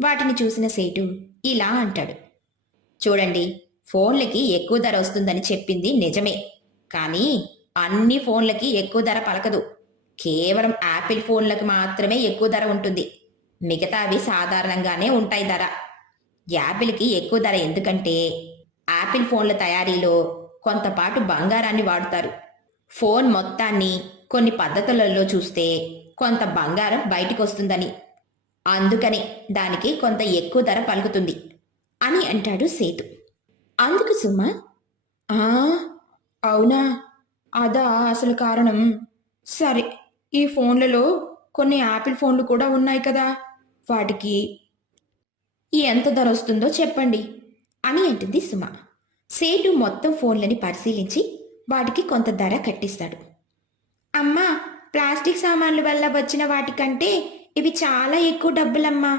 వాటిని చూసిన సేటు ఇలా అంటాడు. చూడండి, ఫోన్లకి ఎక్కువ ధర వస్తుందని చెప్పింది నిజమే. కానీ అన్ని ఫోన్లకి ఎక్కువ ధర పలకదు. కేవలం యాపిల్ ఫోన్లకు మాత్రమే ఎక్కువ ధర ఉంటుంది. మిగతావి సాధారణంగానే ఉంటాయి ధర. యాపిల్కి ఎక్కువ ధర ఎందుకంటే యాపిల్ ఫోన్ల తయారీలో కొంతపాటు బంగారాన్ని వాడుతారు. ఫోన్ మొత్తాన్ని కొన్ని పద్ధతులలో చూస్తే కొంత బంగారం బయటికొస్తుందని. అందుకని దానికి కొంత ఎక్కువ ధర పలుకుతుంది అని అంటాడు సేతు. అందుకు సుమ, ఆ అవునా, అదా అసలు కారణం. సరే, ఈ ఫోన్లలో కొన్ని యాపిల్ ఫోన్లు కూడా ఉన్నాయి కదా, వాటికి ఎంత ధర వస్తుందో చెప్పండి అని అంటుంది సుమ. సేటు మొత్తం ఫోన్లని పరిశీలించి వాటికి కొంత ధర కట్టిస్తాడు. అమ్మా, ప్లాస్టిక్ సామాన్ల వల్ల వచ్చిన వాటికంటే ఇవి చాలా ఎక్కువ డబ్బులమ్మా